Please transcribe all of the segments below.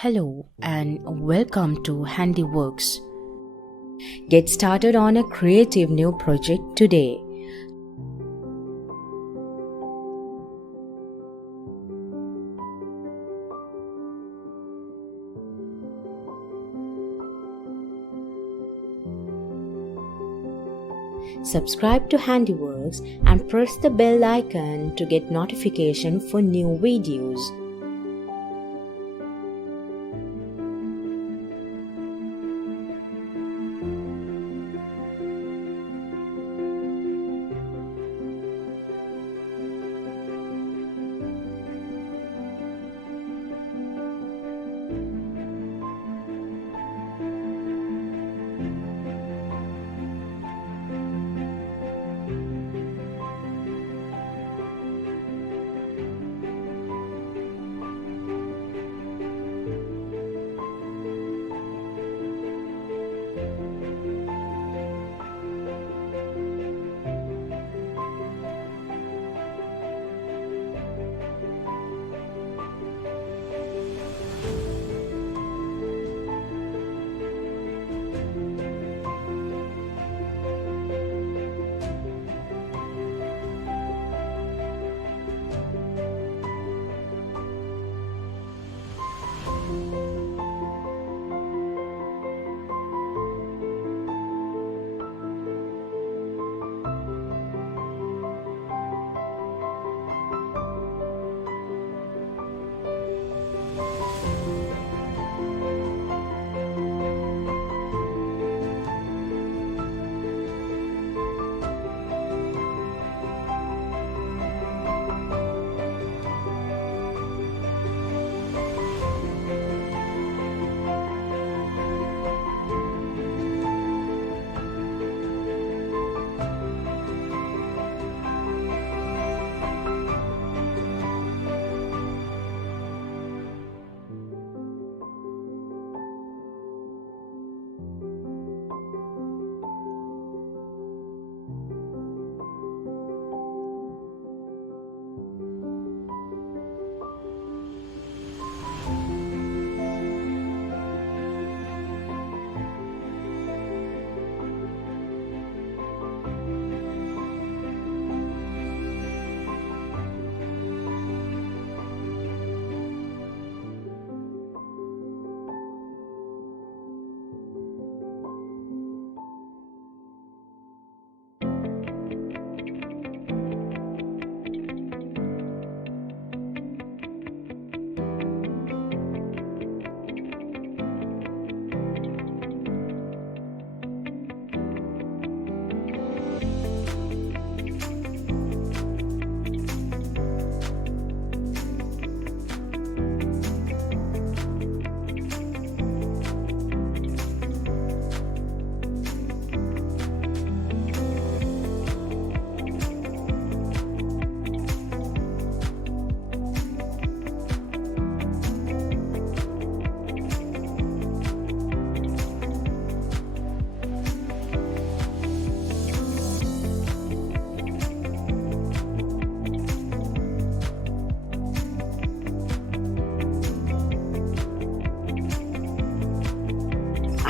Hello and welcome to HandiWorks. Get started on a creative new project today. Subscribe to HandiWorks and press the bell icon to get notification for new videos.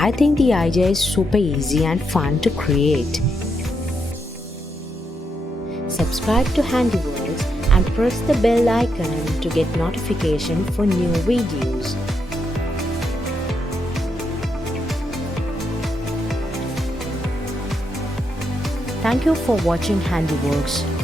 I think the idea is super easy and fun to create. Subscribe to HandiWorks and press the bell icon to get notification for new videos. Thank you for watching HandiWorks.